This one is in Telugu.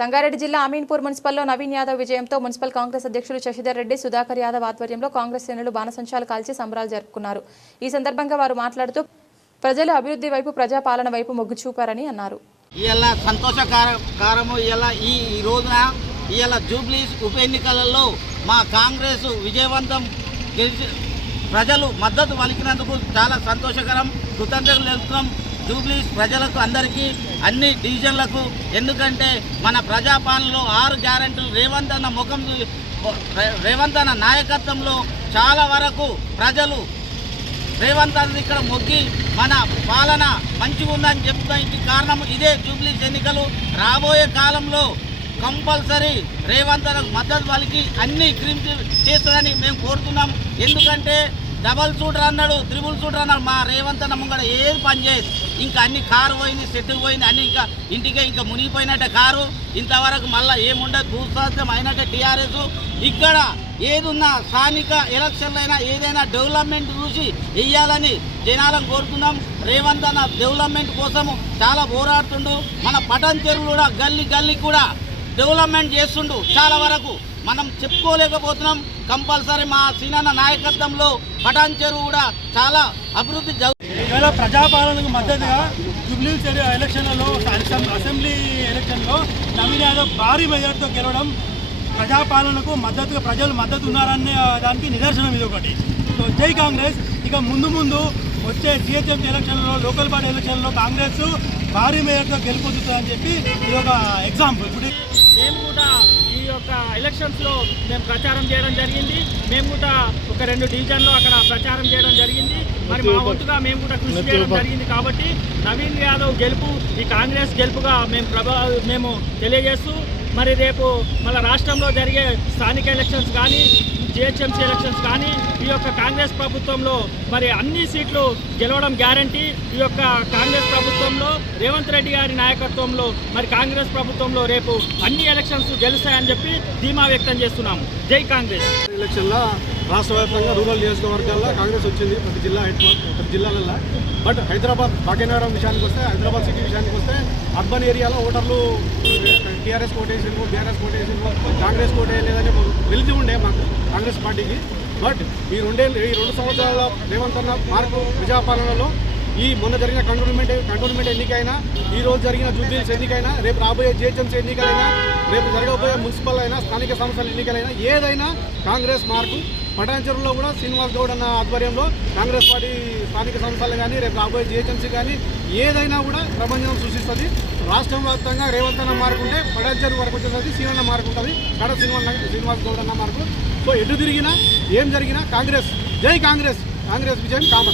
సంగారెడ్డి జిల్లా అమీన్పూర్ మున్సిపల్లో నవీన్ యాదవ్ విజయంతో మున్సిపల్ కాంగ్రెస్ అధ్యక్షులు శశిధర్ రెడ్డి, సుధాకర్ యాదవ్ ఆధ్వర్యంలో కాంగ్రెస్ శ్రేణులు బాణసంచాలు కాల్చి సంబరాలు జరుపుకున్నారు. ఈ సందర్భంగా వారు మాట్లాడుతూ ప్రజలు అభివృద్ధి వైపు, ప్రజాపాలన వైపు మొగ్గు చూపారని అన్నారు. ఇలా సంతోషకరము ఈ రోజున ఇలా జూబ్లీస్ ఉప ఎన్నికలలో మా కాంగ్రెస్ విజయవంతం గెలిచి ప్రజలు మద్దతు పలికినందుకు చాలా సంతోషకరం. కృతజ్ఞతలు తెలుపుతున్నాం జూబ్లీస్ ప్రజలకు, అందరికీ, అన్ని డివిజన్లకు. ఎందుకంటే మన ప్రజాపాలనలో 6 గ్యారెంటీలు రేవంత్ అన్న నాయకత్వంలో చాలా వరకు ప్రజలు రేవంత్ అన్న ఇక్కడ మొగ్గి మన పాలన మంచిగా ఉందని చెప్తానికి కారణం ఇదే జూబ్లీస్ ఎన్నికలు. రాబోయే కాలంలో కంపల్సరీ రేవంత్ అన్నకు మద్దతు పలికి అన్ని క్రీమ్ చేస్తుందని మేము కోరుతున్నాం. ఎందుకంటే డబల్ షూటర్ అన్నాడు, త్రిబుల్ షూటర్ అన్నాడు. మా రేవంత్ అన్న ముంగడ ఏది పని చేయదు. ఇంకా అన్ని కారు పోయింది, సెట్టు పోయింది, అన్ని ఇంకా ఇంటికే ఇంకా మునిగిపోయినట్టే కారు. ఇంతవరకు మళ్ళీ ఏముండదు, భూస్వాస్థ్యం అయినట్టే టీఆర్ఎస్. ఇక్కడ ఏదున్నా స్థానిక ఎలక్షన్లైనా ఏదైనా డెవలప్మెంట్ చూసి వెయ్యాలని జనాలను కోరుతున్నాం. రేవంత్ అన్న డెవలప్మెంట్ కోసము చాలా పోరాడుతుండు. మన పటన్ చెరువులు కూడా గల్లీ కూడా డెవలప్మెంట్ చేస్తుండు. చాలా వరకు మనం చెప్పుకోలేకపోతున్నాం. కంపల్సరీ మా సీనన్న నాయకత్వంలో పటాన్ చెరువు కూడా చాలా అభివృద్ధి ఇవాళ ప్రజాపాలనకు మద్దతుగా జూబ్లీస్ ఎలక్షన్లలో, అసెంబ్లీ ఎలక్షన్లో నవీన్ యాదవ్ భారీ మెజార్టీతో గెలవడం ప్రజాపాలనకు మద్దతుగా ప్రజలు మద్దతు ఉన్నారనే దానికి నిదర్శనం ఇది ఒకటి. సో జై కాంగ్రెస్. ఇక ముందు వచ్చే జిహెచ్ఎంసీ ఎలక్షన్లో, లోకల్ బాడీ ఎలక్షన్లో కాంగ్రెస్ భారీ మెజార్టీతో గెలుపొందుతుందని చెప్పి ఇది ఒక ఎగ్జాంపుల్. ఇప్పుడు మేము కూడా ఈ యొక్క ఎలక్షన్స్లో మేము ప్రచారం చేయడం జరిగింది. మేము కూడా ఒక 2 డివిజన్లో అక్కడ ప్రచారం చేయడం జరిగింది. మరి మా వంతుగా మేము కూడా కృషి చేయడం జరిగింది. కాబట్టి నవీన్ యాదవ్ గెలుపు ఈ కాంగ్రెస్ గెలుపుగా మేము తెలియజేస్తూ, మరి రేపు మన రాష్ట్రంలో జరిగే స్థానిక ఎలక్షన్స్ కానీ, జిహెచ్ఎంసీ ఎలక్షన్స్ కానీ ఈ యొక్క కాంగ్రెస్ ప్రభుత్వంలో మరి అన్ని సీట్లు గెలవడం గ్యారంటీ. ఈ యొక్క కాంగ్రెస్ ప్రభుత్వంలో రేవంత్ రెడ్డి గారి నాయకత్వంలో మరి కాంగ్రెస్ ప్రభుత్వంలో రేపు అన్ని ఎలక్షన్స్ గెలుస్తాయని చెప్పి ధీమా వ్యక్తం చేస్తున్నాము. జై కాంగ్రెస్. ఎలక్షన్లో రాష్ట్ర వ్యాప్తంగా రూరల్ నియోజకవర్గాల్లో కాంగ్రెస్ వచ్చింది, ప్రతి జిల్లాలలో. బట్ హైదరాబాద్ భాగ్యనగరం విషయానికి వస్తే, హైదరాబాద్ సిటీ విషయానికి వస్తే అర్బన్ ఏరియాలో ఓటర్లు టీఆర్ఎస్ కోటేసిండ్రు, బీఆర్ఎస్ కోటేసిండ్రు, కాంగ్రెస్ కోటేయలేదని వెళ్తూ ఉండే మాకు కాంగ్రెస్ పార్టీకి. బట్ ఈ 2 సంవత్సరాల రేవంత్ అన్న మార్పు ప్రజాపాలనలో ఈ మొన్న జరిగిన కంటోన్మెంట్ ఎన్నికైనా, ఈ రోజు జరిగిన జూబ్లీస్ ఎన్నికైనా, రేపు రాబోయే జిహెచ్ఎంసీ ఎన్నికలైనా, రేపు జరగబోయే మున్సిపల్ అయినా, స్థానిక సంస్థల ఎన్నికలైనా ఏదైనా కాంగ్రెస్ మార్పు. పటాన్ చెరువులో కూడా శ్రీనివాస్ గౌడ్ అన్న ఆధ్వర్యంలో కాంగ్రెస్ పార్టీ స్థానిక సంస్థలు కానీ, రేపు రాబోయే జిహెచ్ఎంసీ కానీ ఏదైనా కూడా ప్రభంజనం సృష్టిస్తుంది. రాష్ట్రం వ్యాప్తంగా రేవంత్ అన్న మార్కుంటే పటాన్ చెరువు వరకు వచ్చేసరికి సీనన్న మార్కు ఉంటుంది, కడ శ్రీనివాస్ గౌడ్ అన్న మార్కు. సో ఎటు తిరిగినా ఏం జరిగినా కాంగ్రెస్, జై కాంగ్రెస్, కాంగ్రెస్ విజయం కామన్.